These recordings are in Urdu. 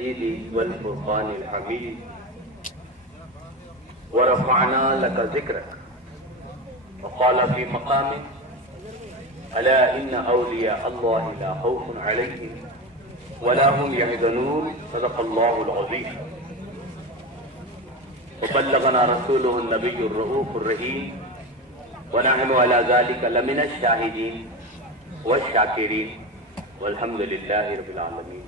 المجيد والفرقان الحميد ورفعنا لك ذكرك وقال في مقامه ألا إن أولياء الله لا خوف عليهم ولا هم يحزنون صدق الله العظيم وبلغنا رسوله النبي الرؤوف الرحيم ونحن على ذلك لمن الشاهدين والشاكرين والحمد لله رب العالمين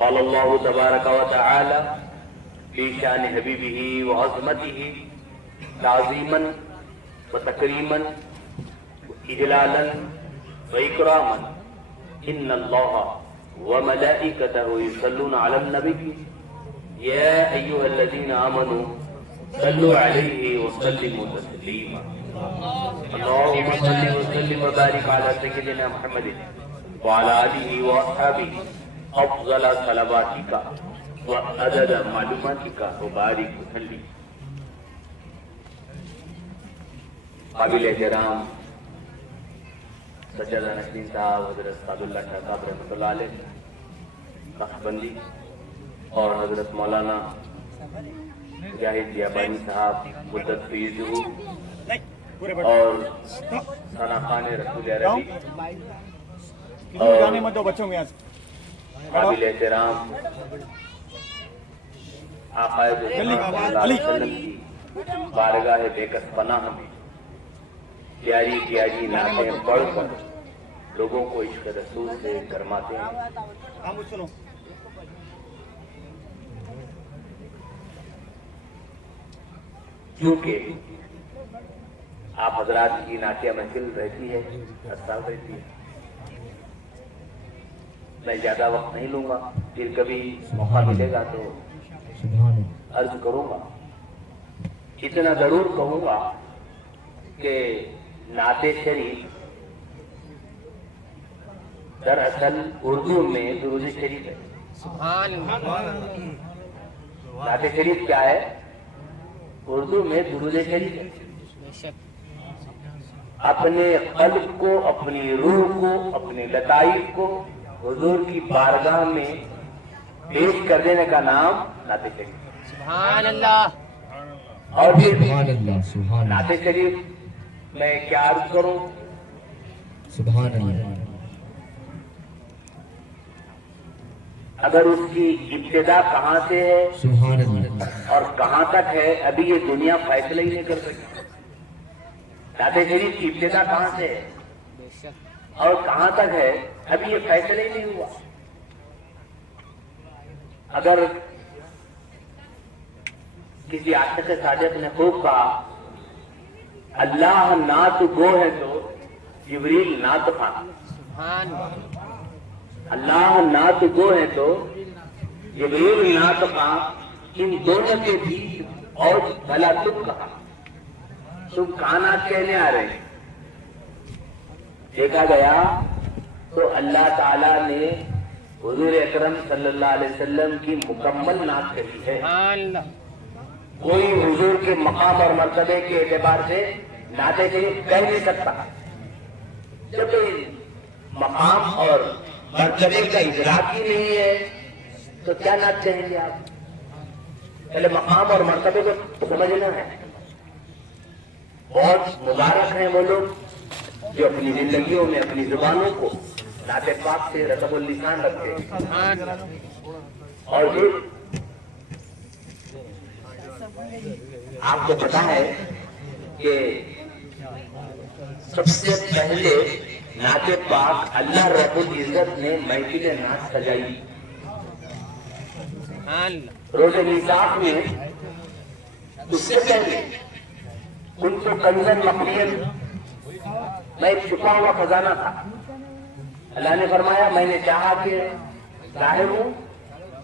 قال الله تبارك وتعالى في شان حبيبه وعظمته تعظيما وتكريما وإجلالا وإكراما إن الله وملائكته يصلون على النبي يا أيها الذين آمنوا صلوا عليه وسلموا تسليما اللهم صل وسلم وبارك على سيدنا محمد وعلى آله وأصحابه أفضل صلواتك وعدد معلوماتك وبارك وسلم. قابل احترام سجادہ نشین صاحب حضرت سعد اللہ شاہ صاحب رحمۃ اللہ علیہ بندی اور حضرت مولانا مجاہد بیابانی صاحب مدت فیضو اور ثنا خان رسول عربی اور قابل احترام آقا صلی اللہ علیہ وسلم کی بارگاہ بیکس پناہ میں پیاری پیاری نعتیں پڑھ کر لوگوں کو عشق رسول سے گرماتے ہیں. کیونکہ آپ حضرات کی نعتیہ محفل رہتی ہے ہر سال رہتی ہے. میں زیادہ وقت نہیں لوں گا, پھر کبھی موقع ملے گا تو عرض کروں گا. اتنا ضرور کہوں گا کہ نعت شریف دراصل اردو میں درود شریف ہے. نعت شریف کیا ہے؟ اردو میں درود شریف ہے. اپنے قلب کو, اپنی روح کو, اپنے لطائف کو حضور کی بارگاہ میں پیش کر دینے کا نام نعت شریف. سبحان اللہ. اور پھر نعت شریف میں کیا عرض کروں؟ سبحان اللہ. اگر اس کی ابتدا کہاں سے ہے سبحان اللہ اور کہاں تک ہے ابھی یہ دنیا فیصلہ ہی نہیں کر سکتی. نعت شریف کی ابتدا کہاں سے ہے اور کہاں تک ہے ابھی یہ فیصلہ ہی نہیں ہوا. اگر کسی عاشق صادق نے خوب کہا اللہ نعت گو ہے تو جبریل نعت خواں. اللہ نعت گو ہے تو جبریل نعت خواں. ان دونوں کے بیچ اور بھلا تم کہاں, تم کہاں نعت کہنے آ رہے ہیں؟ دیکھا گیا تو اللہ تعالیٰ نے حضور اکرم صلی اللہ علیہ وسلم کی مکمل نعت کہی ہے. کوئی حضور کے مقام اور مرتبے کے اعتبار سے نعت شریف کہہ نہیں سکتا. جب مقام اور مرتبے کا ادراک ہی نہیں ہے تو کیا نعت کہیں گے آپ؟ پہلے مقام اور مرتبے کو سمجھنا ہے. بہت مبارک ہیں وہ لوگ جو اپنی زندگیوں میں اپنی زبانوں کو نعت پاک سے رطب اللسان رکھتے ہیں. اور پھر آپ کو پتا ہے کہ سب سے پہلے نعت پاک اللہ رب العزت نے محفل نعت سجائی. روز میثاق میں اس سے پہلے کنت کنزا مخفیا, میں ایک چھپا ہوا خزانہ تھا. اللہ نے فرمایا میں نے چاہا کہ ظاہر ہوں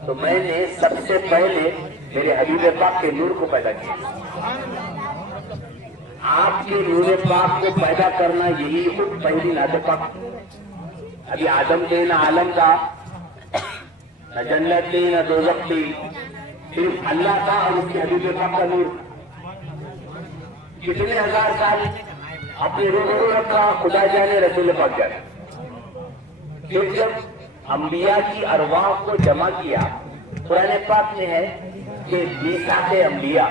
تو میں نے سب سے پہلے میرے حبیب پاک کے نور کو پیدا کیا. آپ کے نور پاک کو پیدا کرنا یہی خود پہلی نعت پاک. ابھی آدم تھے نہ عالم تھا, نہ جنت تھی نہ دوزخ تھی, صرف اللہ تھا اور اس کے حبیب پاک کا نور. کتنے ہزار سال اپنے روبرو رکھا, خدا جانے رسول پاک جانے. پھر جب انبیاء کی ارواح کو جمع کیا قرآن پاک میں ہے کہ میثاق انبیاء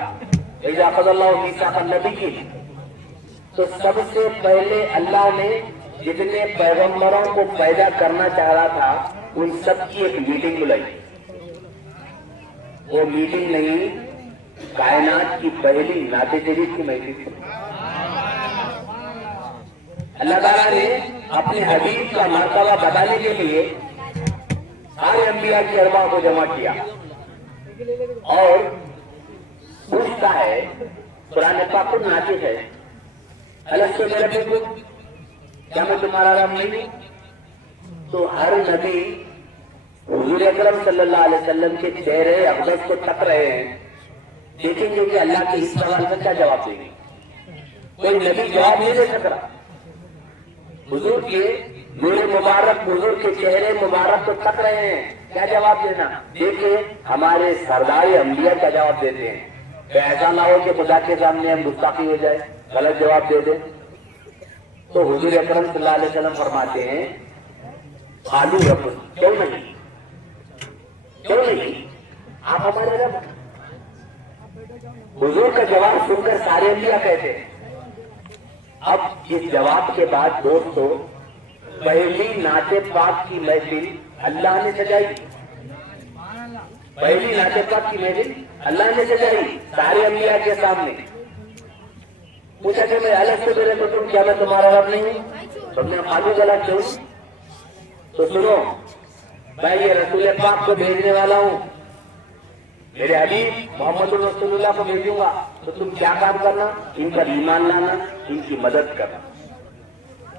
اذا اخذ اللہ میثاق النبیین، تو سب سے پہلے اللہ نے جتنے پیغمبروں کو پیدا کرنا چاہ رہا تھا ان سب کی ایک میٹنگ بلائی. وہ میٹنگ نہیں، کائنات کی پہلی نعت شریف کی محفل تھی. اللہ تعالیٰ نے اپنے حبیب کا مرتبہ بتانے کے لیے سارے انبیاء کی ارواح کو جمع کیا اور پوچھتا ہے، قرآن پاک خود ناطق ہے، الستو بربکم، کیا میں تمہارا رب نہیں ہوں؟ تو ہر نبی حضور اکرم صلی اللہ علیہ وسلم کے چہرے اقدس کو تک رہے ہیں، دیکھیں گے کہ اللہ کے اس سوال کا کیا جواب دیں گے. کوئی نبی جواب نہیں دے سک رہا. حضور کے نور مبارک، حضور کے چہرے مبارک کو تک رہے ہیں، کیا جواب دینا؟ دیکھیں ہمارے سردار انبیاء کا جواب دیتے ہیں. ایسا نہ ہو کہ خدا کے سامنے ہم گستاخی ہو جائے، غلط جواب دے دیں. تو حضور اکرم صلی اللہ علیہ وسلم فرماتے ہیں قالوا رب، کیوں نہیں، کیوں نہیں، آپ ہمارے رب. حضور کا جواب سن کر سارے انبیاء کہتے ہیں. اب اس جواب کے بعد دوستو پہلی نعت پاک کی محفل اللہ نے سجائی. پہلی نعت پاک کی محفل اللہ نے سجائی سارے انبیاء کے سامنے. پوچھا کہ میں الگ سے میرے تو تم، کیا میں تمہارا رب نہیں ہوں؟ تم نے خالی گلا کیوں؟ تو سنو، میں یہ رسول پاک کو بھیجنے والا ہوں، میرے حبیب محمد رسول اللہ کو بھیجوں گا. تو تم کیا کام کرنا؟ ان پر ایمان لانا، ان کی مدد کرنا.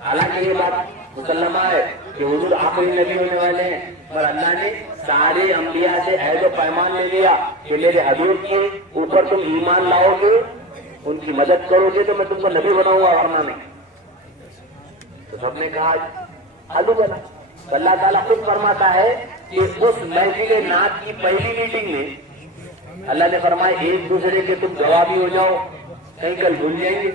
حالانکہ یہ بات مسلمہ ہے کہ حضور آخری نبی ہونے والے ہیں، اور اللہ نے سارے انبیاء سے عہد و پیمان لے لیا کہ میرے حبیب کے اوپر تم ایمان لاؤ گے، ان کی مدد کرو گے تو میں تم کو نبی بناؤں گا، ورنہ نہیں. تو سب نے کہا آلو بنا. اللہ تعالیٰ خود فرماتا ہے کہ اس محفل نعت کی پہلی میٹنگ میں اللہ نے فرمایا ایک دوسرے کے تم گواہ بھی ہو جاؤ، کہیں کل بھول جائیں گے.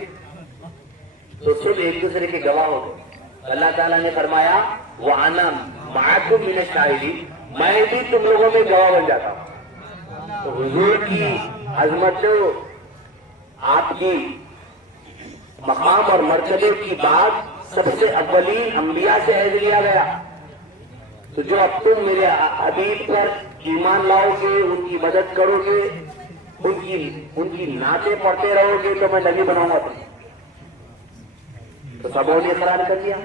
تو صرف ایک دوسرے کے گواہ ہو گئے. اللہ تعالیٰ نے فرمایا وَأَنَا مَعَكُمْ مِنَ الشَّاهِدِينَ، میں بھی تم لوگوں میں گواہ بن جاتا ہوں. تو حضور کی عظمت، آپ کی مقام اور مرتبے کی بات سب سے اولین انبیاء سے عہد لیا گیا. تو جو اب تم میرے حبیب پر ایمان لاؤ گے، ان کی مدد کرو گے، ان کی نعتیں پڑھتے رہو گے تو میں نبی بناؤں گا تم. تو سبوں نے اقرار کر دیا.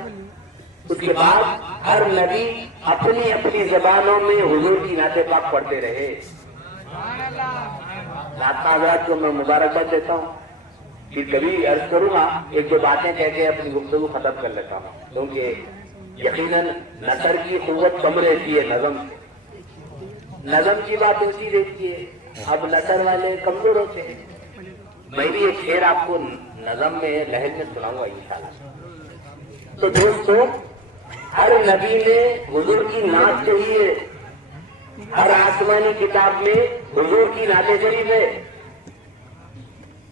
اس کے بعد ہر نبی اپنی اپنی زبانوں میں حضور کی نعت پاک پڑھتے رہے. نعت حضرات کو میں مبارکباد دیتا ہوں. پھر کبھی عرض کروں گا، ایک دو باتیں کہہ کے اپنی گفتگو ختم کر لیتا ہوں، کیونکہ یقیناً نثر کی قوت کم رہتی ہے نظم سے. نظم کی بات اونچی رہتی ہے، اب نثر والے کمزور ہوتے ہیں. میں بھی ایک شعر آپ کو نظم میں لہر میں سناؤں گا انشاءاللہ. تو دوستو ہر نبی نے حضور کی نعت کہی ہے، ہر آسمانی کتاب میں حضور کی نعت شریف ہے.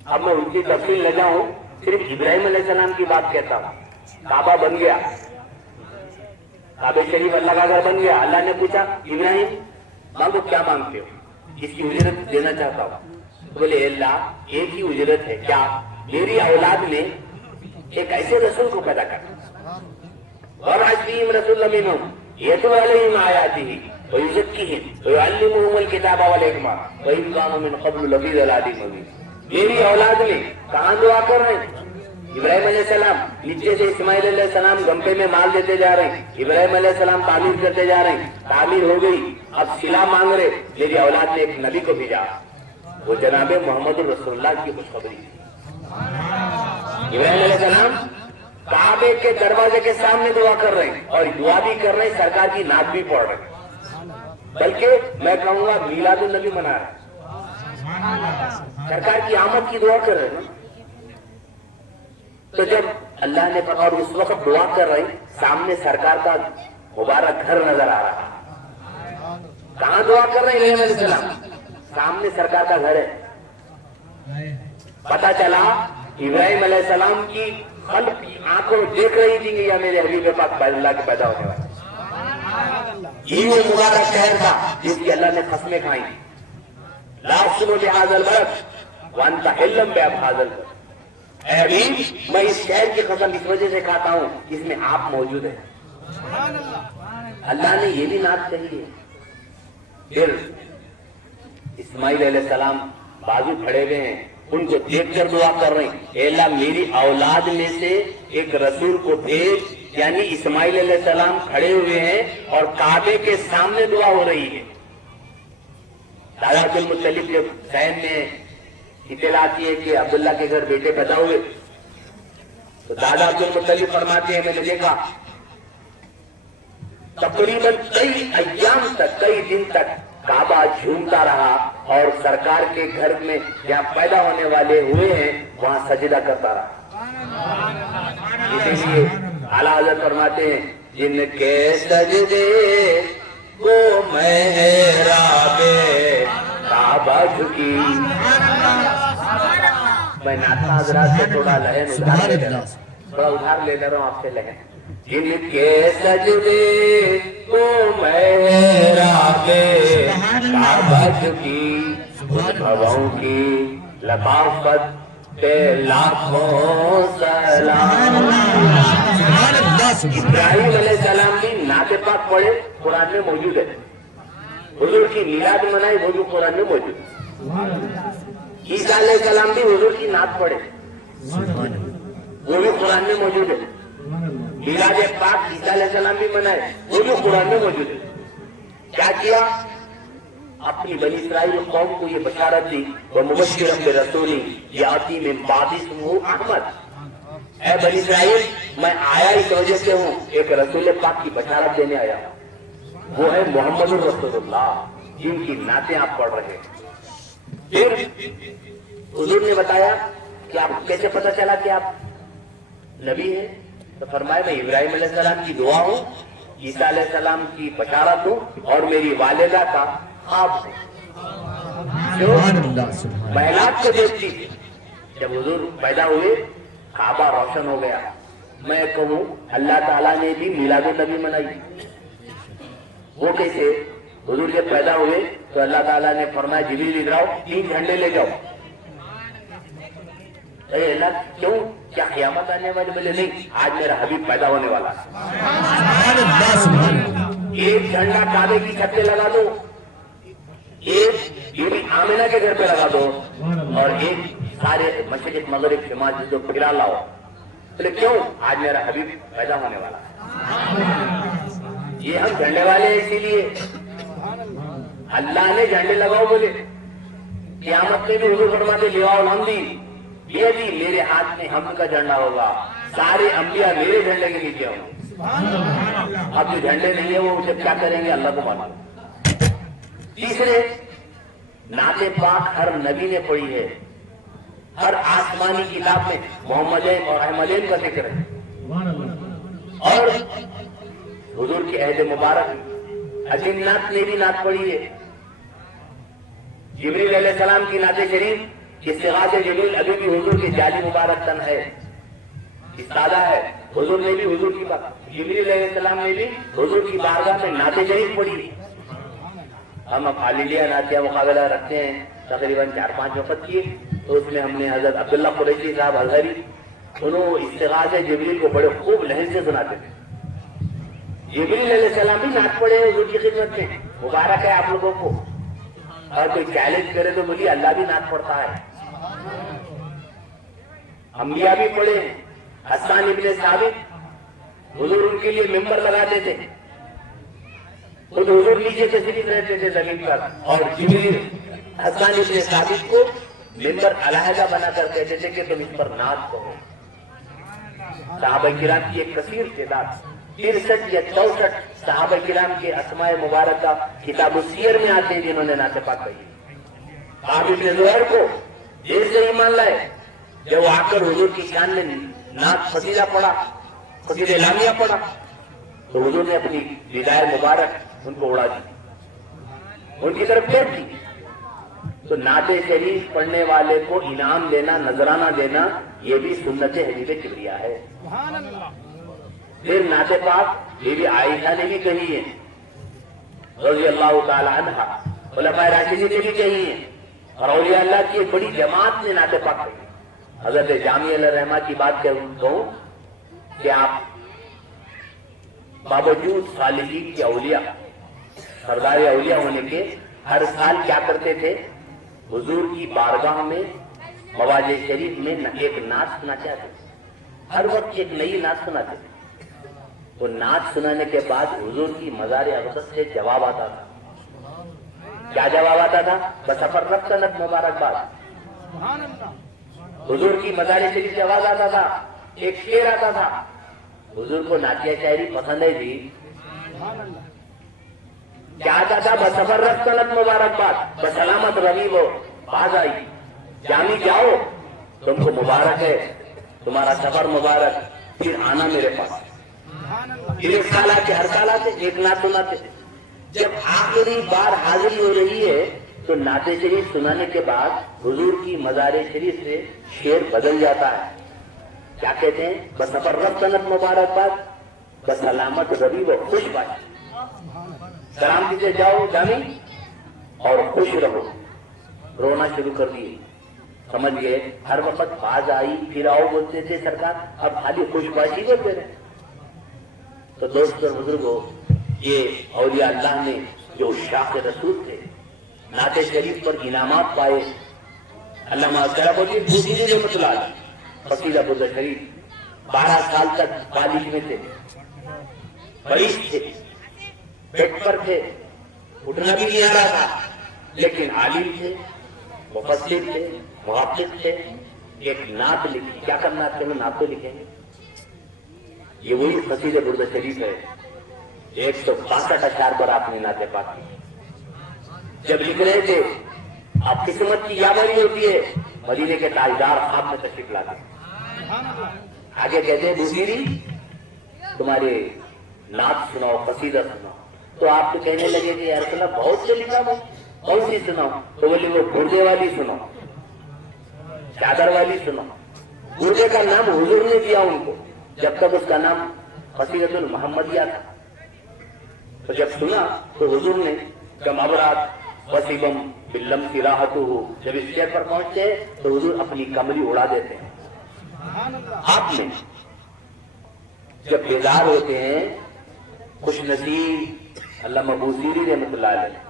اب میں ان کی تفصیل نہ جاؤں، صرف ابراہیم علیہ السلام کی بات کہتا ہوں. کعبہ بن گیا، کعبہ شریف اللہ کا گھر بن گیا. اللہ نے پوچھا ابراہیم مانگو، کیا مانگتے ہو؟ اس کی اجرت دینا چاہتا ہوں. بولے اللہ ایک ہی اجرت ہے، کیا؟ میری اولاد میں ایک ایسے رسول کو پیدا کرنا. وَابْعَثْ فِيهِمْ رَسُولًا مِّنْهُمْ يَتْلُو عَلَيْهِمْ آيَاتِهِ وَيُزَكِّيهِمْ وَيُعَلِّمُهُمُ الْكِتَابَ وَالْحِكْمَةَ وَإِن كَانُوا مِن قَبْلُ لَفِي ضَلَالٍ مُّبِينٍ. میری اولاد میں کہاں دعا کر رہے ہیں؟ ابراہیم علیہ السلام نیچے سے اسماعیل علیہ السلام گمپے میں مال دیتے جا رہے ہیں. ابراہیم علیہ السلام تعمیر کرتے جا رہے ہیں، تعمیر ہو گئی، اب صلہ مانگ رہے. میری اولاد نے ایک نبی کو بھیجا، وہ جناب محمد رسول اللہ کی خوشخبری. ابراہیم علیہ السلام کعبے کے دروازے کے سامنے دعا کر رہے ہیں اور دعا بھی کر رہے ہیں، سرکار کی نعت بھی پڑھ رہے ہیں. بلکہ میں کہوں گا میلاد النبی منا رہے ہیں، سرکار کی آمد کی دعا کر رہے ہیں. تو جب اللہ نے اور اس وقت دعا کر رہے ہیں، سامنے سرکار کا مبارک گھر نظر آ رہا ہے. کہاں دعا کر رہے ہیں ابراہیم علیہ السلام؟ سامنے سرکار کا گھر ہے. پتا چلا ابراہیم علیہ السلام کی خلق کی آنکھوں دیکھ رہی تھی کہ یہ میرے حبیب پاک اللہ کے پیدا ہونے والے. یہ وہ مبارک شہر تھا جس کی اللہ نے قسمیں کھائی، لا اقسم بہذا البلد وانت حل بہذا البلد، اے حبیب میں اس شہر کی قسم اس وجہ سے کھاتا ہوں جس میں آپ موجود ہیں۔ اللہ نے یہ بھی نعت کہی ہے۔ پھر اسماعیل علیہ السلام بازو کھڑے ہوئے ہیں، ان کو دیکھ کر دعا کر رہے ہیں، اے اللہ میری اولاد میں سے ایک رسول کو بھیج، یعنی اسماعیل علیہ السلام کھڑے ہوئے ہیں اور کعبے کے سامنے دعا ہو رہی ہے۔ دادا عبد المطلب کے ذہن میں اطلاع آتی ہے کہ عبداللہ کے گھر بیٹے پیدا ہوئے، تو دادا عبد المطلب فرماتے ہیں میں نے دیکھا تقریباً کئی ایام تک، کئی دن تک کعبہ جھومتا رہا اور سرکار کے گھر میں جہاں پیدا ہونے والے ہوئے ہیں وہاں سجدہ کرتا رہا۔ اسی لیے اعلیٰ حضرت فرماتے ہیں جن کے سجدے کو محراب کعبہ جھکی۔ میں ناتا حضرات سے تھوڑا لہن ادھار لے رہا ہوں آپ سے لہن۔ جن کے سجدے کو محراب کعبہ جھکی، بھووں کی لطافت پہ لاکھوں سلام۔ ابراہیم علیہ السلام بھی نعت پاک پڑھے، قرآن میں موجود ہے۔ حضور کی میلاد منائی، وہ بھی قرآن میں موجود ہے۔ عیسیٰ علیہ السلام بھی حضور کی نعت پڑھے، وہ بھی قرآن میں موجود ہے۔ میلاد پاک عیسیٰ علیہ السلام بھی منائے، وہ بھی قرآن میں موجود ہے۔ کیا کیا؟ اپنی بنی اسرائیل قوم کو یہ بشارت دی، وَمُبَشِّرًا بِرَسُولٍ یَأْتِی مِن بَعْدِی اسْمُهُ احمد، اے بنی اسرائیل میں آیا اس وجہ سے ہوں، ایک رسول پاک کی بشارت دینے آیا ہوں، وہ ہے محمد الرسول اللہ، جن کی نعتیں آپ پڑھ رہے ہیں۔ پھر حضور نے بتایا کہ آپ کو کیسے پتا چلا کہ آپ نبی ہیں؟ تو فرمایا میں ابراہیم علیہ السلام کی دعا ہوں، عیسیٰ علیہ السلام کی بشارت ہوں، اور میری والدہ کا خواب ہوں۔ محلات کو دیکھتی تھی، جب حضور پیدا ہوئے کعبہ روشن ہو گیا۔ میں کہوں اللہ تعالیٰ نے بھی میلاد النبی منائی، وہ کیسے؟ حضور جب پیدا ہوئے تو اللہ تعالیٰ نے فرمایا جبریل ادھر آؤ، 3 جھنڈے لے جاؤ۔ اے اللہ کیوں؟ کیا قیامت آنے والی؟ بولے نہیں، آج میرا حبیب پیدا ہونے والا ہے۔ ایک جھنڈا کعبے کی چھت پہ لگا دو، ایک بیوی آمنہ کے گھر پہ لگا دو، اور ایک سارے مشرق مغرب شمال جو پھرا لاؤ۔ بولے کیوں؟ آج میرا حبیب پیدا ہونے والا ہے۔ یہ ہم جھنڈے والے ہیں، اسی لیے اللہ نے جھنڈے لگاؤ بولے۔ قیامت میں بھی حضور فرماتے لیواء الحمدی، یہ بھی میرے ہاتھ میں حمد کا جھنڈا ہوگا، سارے انبیاء میرے جھنڈے کے نیچے ہوں گے۔ اب جو جھنڈے نہیں ہیں وہ اسے کیا کریں گے اللہ کو معلوم۔ تیسرے، نعت پاک ہر نبی نے پڑھی ہے، ہر آسمانی کتاب میں محمدین اور احمدین کا ذکر ہے، اور حضور کی عہد مبارک اجنات نے بھی نعت پڑھی ہے۔ جبریل علیہ السلام کی نعت شریف استغاث جبریل ابھی بھی حضور کی جعلی مبارک تن ہے، استادہ ہے۔ حضور نے بھی حضور کی جبریل علیہ السلام نے بھی حضور کی بارگاہ میں نعت شریف پڑھی۔ ہم خالدیہ نعتیہ مقابلہ رکھتے ہیں تقریباً 4-5 وقت کی، تو اس میں ہم نے حضرت عبداللہ قریشی صاحب ازہری، انہوں استغاث جبریل کو بڑے خوب لہجے سے سناتے تھے۔ جبریل علیہ السلام بھی نعت پڑھے حضور کی خدمت میں، مبارک ہے آپ لوگوں کو۔ اور کوئی چیلنج کرے تو بولیے اللہ بھی نعت پڑھتا ہے، انبیاء بھی پڑھے۔ حسان ابن ثابت حضور ان کے لیے ممبر لگاتے تھے، خود حضور نیچے تشریف رہتے تھے زمین پر، اور جبریل حسان ابن ثابت کو ممبر علیحدہ بنا کر کہتے تھے کہ تم اس پر نعت کہو۔ صحابہ کرام کی ایک کثیر تعداد 63 یا 64 صحابہ کرام کے اسماء مبارکہ کتاب السیر میں آتے ہیں جنہوں نے نعت پاک کہی۔ آپ ابن زہر کو جیل سے ایمان لائے، جب وہ آ کر حضور کی شان میں نعت قصیدہ پڑھا، قصیدہ اعلامیہ پڑھا، تو حضور نے اپنی ردائے مبارک ان کو اڑا دی، ان کی طرف پھیر دی۔ تو نعت شریف پڑھنے والے کو انعام دینا، نذرانہ دینا، یہ بھی سنت حبیب کبریا ہے۔ پھر نعت پاک بی بی عائشہ نے بھی کہی ہے، رضی اللہ تعالی عنہ خلفائے راشدین نے بھی کہی ہیں، اور اولیاء اللہ کی ایک بڑی جماعت نے نعت پاک کہی. حضرت جامی علیہ الرحمہ کی بات کہوں کہ آپ باوجود صالحین کے اولیاء سردار اولیاء ہونے کے ہر سال کیا کرتے تھے؟ حضور کی بارگاہ میں مواج شریف میں ایک نعت سناتے تھے. ہر وقت ایک نئی نعت سناتے تھے. تو نعت سنانے کے بعد حضور کی مزار اقدس سے جواب آتا تھا. کیا جواب آتا تھا؟ بسفر رب سنت مبارکباد. حضور کی مزار شریف سے آواز آتا تھا، ایک شعر آتا تھا. حضور کو نعتیہ شاعری پسند ہے جی. کیا آتا تھا؟ بسفر رب سنت مبارکباد، بسلامت روی وہ باز آئی. جامی جاؤ، تم کو مبارک ہے، تمہارا سفر مبارک، پھر آنا میرے پاس. پھر ایک سال آتے، ہر سال آتے، ایک نعت سناتے. جب آخری بار حاضری ہو رہی ہے تو نعت شریف سنانے کے بعد حضور کی مزار شریف سے شعر بدل جاتا ہے. کیا کہتے ہیں؟ بسفر رب سنت مبارکباد، بسلامت روی و خوش باشی. سلامتی سے جاؤ جامی اور خوش رہو. رونا شروع کر دیے. سمجھ گئے؟ ہر وقت باز آئی پھر آؤ بولتے تھے سرکار، اب خالی خوش باشی بولتے رہے. تو دوست اور بزرگوں، یہ اولیاء اللہ نے جو شاخ رسول تھے، نعت شریف پر انعامات پائے. علامہ کرامالدین بوسیری رحمۃ اللہ علیہ قصیدہ برد شریف 12 سال تک کالج میں تھے، مریض تھے، بیڈ پر تھے، اٹھنا بھی نہیں آ رہا تھا، لیکن عالم تھے، مفسر تھے، محقق تھے. ایک نعت لکھی. کیا کرنا ہے؟ چلو نعت تو لکھیں گے. یہ وہی قصیدہ برد شریف ہے. 162 اشعار پر آپ نے نعت پاک کی. جب لکھ رہے تھے، آپ قسمت کی کیا بری ہوتی ہے؟ مدینے کے تاجدار خواب میں تشریف لاتے. آگے کہتے ہیں بوسیری تمہارے نعت سناؤ، قصیدہ سناؤ. تو آپ تو کہنے لگے کہ یار سنا بہت سے لکھا ہوں، کون سی سناؤ؟ تو بولے وہ گردے والی سناؤ، چادر والی سناؤ. گردے کا نام حضور نے دیا ان کو، جب تک اس کا نام قصیدۃ المحمدیہ تھا. تو جب سنا تو حضور نے کم ابرات وسیبم بلم کی راحت ہو، جب اس شعر پر پہنچتے تو حضور اپنی کمری اڑا دیتے ہیں. آپ نے جب بیدار ہوتے ہیں، خوش نصیب علامہ بوسیری رحمۃ اللہ علیہ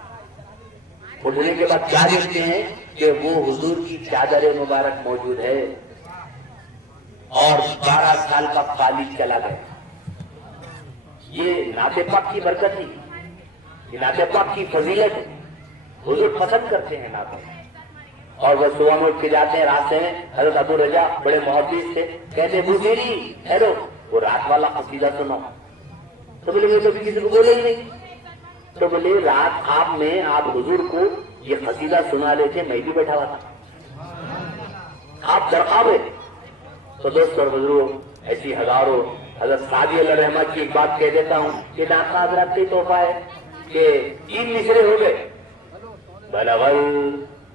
اٹھنے کے بعد کیا دیکھتے ہیں کہ وہ حضور کی چادر مبارک موجود ہے اور 12 سال کا کالج چلا گیا. یہ نعت پاک کی برکت ہی، یہ نعت پاک کی فضیلت ہے. حضور پسند کرتے ہیں نعت. اور وہ صبح میں اٹھ کے جاتے ہیں راستے میں. حضرت ابو رجا بڑے محبت سے کہتے ہیں بوسیری ہیلو وہ رات والا قصیدہ سنو. تو بولے تو کسی کو بولے ہی نہیں. تو بولے رات خواب میں آپ حضور کو یہ قصیدہ سنا رہے تھے، میں بھی بیٹھا ہوا تھا، آپ درخواب ہے. تو دوست اور بزرگوں، ایسی ہزاروں. حضرت سعدی علیہ الرحمہ کی ایک بات کہہ دیتا ہوں کہ داتا حضرت کا تحفہ ہے کہ 3 مصرے ہو گئے. بلغل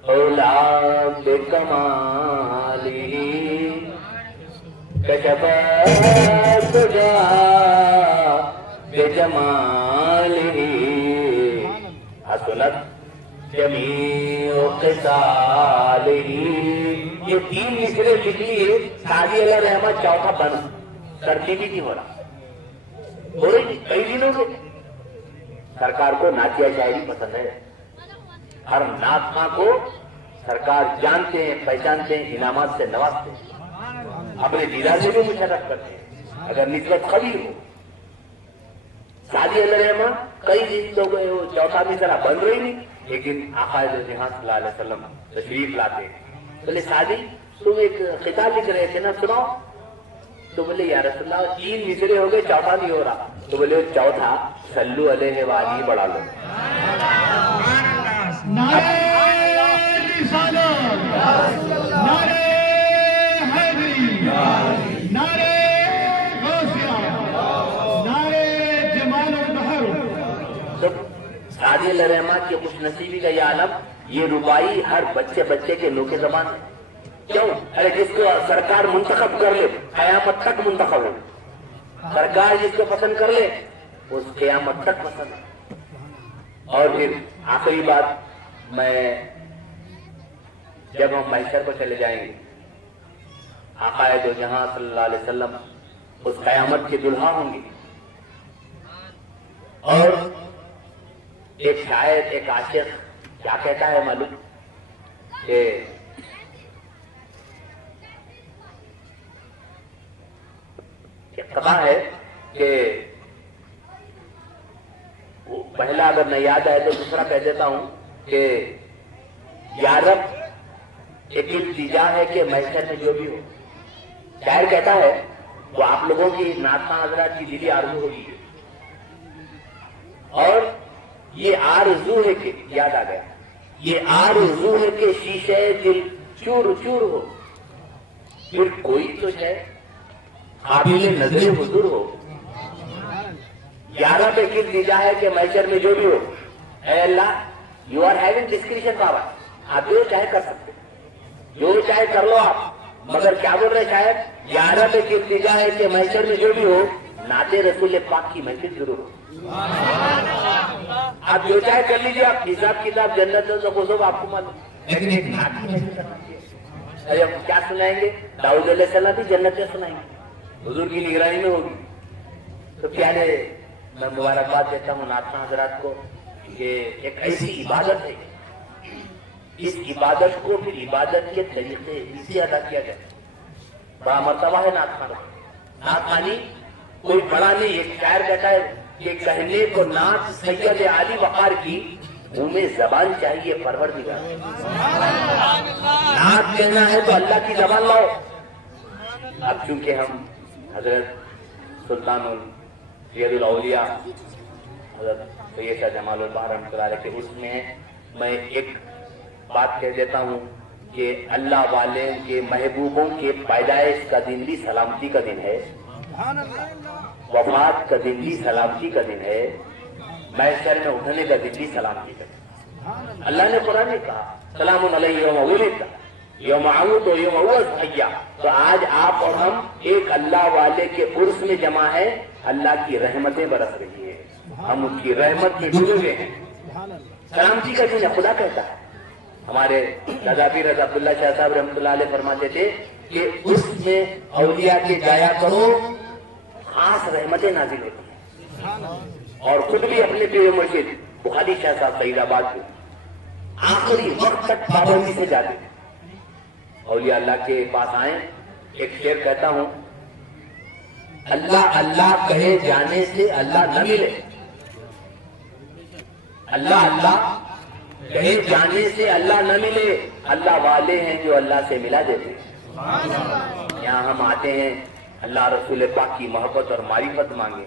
اولا بکمالی کشف سجا بجمالی حسنت جمیع قصالی. یہ 3 مصرے لکھ لیے سعدی علیہ الرحمہ. چوتھا بنا ترتیبی نہیں ہو رہا، ہو رہی نہیں کئی دنوں سے. سرکار کو نعتیہ شاعری پسند ہے. ہر نعت خواں کو سرکار جانتے ہیں، پہچانتے ہیں، انعامات سے نوازتے ہیں، اپنے دیدار سے بھی مشرف کرتے ہیں اگر نسبت قوی ہو. سعدی علیہ الرحمہ کئی دن تو گئے ہو، چوتھا مصرع بن رہی نہیں، لیکن آقا جہاں صلی اللہ علیہ وسلم تشریف لاتے ہیں. بولے سعدی تم ایک خطاب لکھ رہے تھے نا، سناؤ. تو بولے یا رسول اللہ 3 مصرے ہو گئے، چوتھا نہیں ہو رہا. تو بولے چوتھا صلو علیہ وآلہ بڑھا لو. نعرہ رسالت، نعرہ حیدری، نعرہ غوثیہ، نعرہ جمال البحر. تو سعدی علیہ الرحمہ کی خوش نصیبی کا یہ عالم، یہ ربائی ہر بچے بچے کے نوک زبان ہے. کیوں؟ ارے جس کو سرکار منتخب کر لے قیامت تک منتخب ہو. سرکار جس کو پسند کر لے اس قیامت تک پسند ہے. اور پھر آخری بات، میں جب ہم محشر پر چلے جائیں گے، آقا دو جہاں صلی اللہ علیہ وسلم اس قیامت کے دلہا ہوں گے، اور ایک شاعر، ایک عاشق کیا کہتا ہے معلوم؟ کہ قطع ہے کہ پہلا اگر نہ یاد آئے تو دوسرا کہہ دیتا ہوں کہ یا رب ایک التجا ہے کہ محشر میں جو بھی ہو. شاعر کہتا ہے وہ آپ لوگوں کی نعتخواں حضرات کی دلی آرزو ہوگی، اور یہ آرزو ہے کہ یاد آ گیا، یہ آرزو ہے کہ شیشے دل چور چور ہو، پھر کوئی تو ہے قابل نظر حضور ہو. گیارہ پہ کل دیجا ہے کہ محشر میں جو بھی ہو، اے اللہ you are having discretion power, آپ جو چاہے کر سکتے، جو چاہے کر لو آپ، مگر کیا بول رہے شاید؟ گیارہ پہ کل دیجا ہے کہ محشر میں جو بھی ہو نعت رسول پاک کی محفل ضرور ہو. آپ جو چاہے کر لیجیے، آپ حساب کتاب جنت سب آپ کو معلوم، لیکن ایک نعت کی محفل کرنا چاہیے. اب کیا سنائیں گے؟ داؤد علیہ السلام کی جنت سنائیں گے، حضور کی نگرانی میں ہوگی. تو پیارے میں مبارکباد دیتا ہوں نعتخواں حضرات کو کہ ایک ایسی عبادت ہے، اس عبادت کو پھر عبادت کے طریقے اسے ادا کیا جائے. بڑا مرتبہ ہے نعتخوان. نعتخوانی کوئی بڑا نہیں. ایک شاعر کہتا ہے کہ کہنے کو نعت سید علی وقار کی، منہ میں زبان چاہیے پروردگار. نعت کہنا ہے تو اللہ کی زبان لاؤ. اب چونکہ ہم حضرت سلطان سید الاولیاء حضرت سید شاہ جمال البحر رحمۃ اللہ علیہ کے اس میں میں ایک بات کہہ دیتا ہوں کہ اللہ والے کے محبوبوں کے پیدائش کا دن بھی سلامتی کا دن ہے، وفات کا دن بھی سلامتی کا دن ہے، محشر میں اٹھنے کا دن بھی سلامتی کا دن. اللہ نے قرآن میں کہا سلام علیہ یوم ولد یوم اموت و یوم ابعث حیا. تو آج آپ اور ہم ایک اللہ والے کے عرس میں جمع ہیں. اللہ کی رحمتیں برس رہی ہیں، ہم اس کی رحمت میں ڈوبے ہوئے ہیں. سلامتی کا دن خدا کہتا ہے. ہمارے دادا پیر رضا عبداللہ شاہ صاحب رحمۃ اللہ علیہ فرماتے تھے کہ اس میں اولیاء کے جایا کرو، خاص رحمتیں نازل ہوتی ہیں. اور خود بھی اپنے پیر مرشد بخاری شاہ صاحب سعید آباد کے آخری وقت تک پابندی سے جاتے ہیں. اولیاء اللہ کے پاس آئیں. ایک شعر کہتا ہوں، اللہ اللہ کہے جانے سے اللہ نہ ملے، اللہ اللہ کہے جانے سے اللہ نہ ملے، اللہ والے ہیں جو اللہ سے ملا دیتے ہیں. یہاں ہم آتے ہیں اللہ رسول پاک کی محبت اور معرفت مانگے.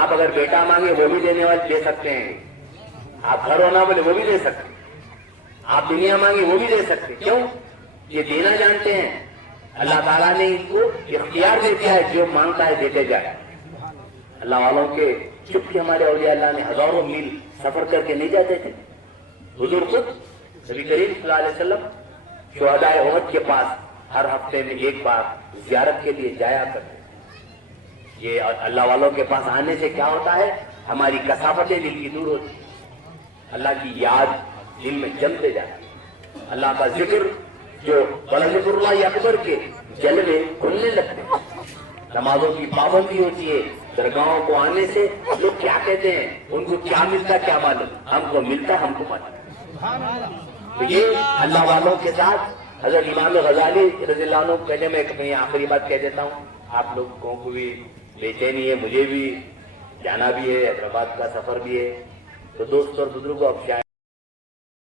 آپ اگر بیٹا مانگے وہ بھی دینے والے دے سکتے ہیں، آپ گھر ہونا بولے وہ بھی دے سکتے ہیں، آپ دنیا مانگے وہ بھی دے سکتے. کیوں؟ یہ دینا جانتے ہیں. اللہ تعالیٰ نے ان کو اختیار دے دیا ہے، جو مانگتا ہے دیتے جائے. اللہ والوں کے چپ کے ہمارے اولیاء اللہ نے ہزاروں میل سفر کر کے نہیں جاتے تھے. حضور خود نبی کریم صلی اللہ علیہ وسلم شہدائے احد کے پاس ہر ہفتے میں ایک بار زیارت کے لیے جایا کرتے. یہ اللہ والوں کے پاس آنے سے کیا ہوتا ہے؟ ہماری کثافتیں دل کی دور ہوتی، اللہ کی یاد دل میں جمتے جاتی، اللہ کا ذکر جو بڑا ذکر اللہ اکبر کے جلوے کھلنے لگتے ہیں. نمازوں کی پابندی ہوتی ہے. درگاہوں کو آنے سے لوگ کیا کہتے ہیں، ان کو کیا ملتا کیا معلوم، ہم کو ملتا ہم کو معلوم. تو یہ اللہ والوں کے ساتھ حضرت امام غزالی رضی اللہ عنہ. پہلے میں اپنی آخری بات کہہ دیتا ہوں، آپ لوگوں کو بھی بے چینی ہے، مجھے بھی جانا بھی ہے، حیدرآباد کا سفر بھی ہے. تو دوست اور بزرگوں اب کیا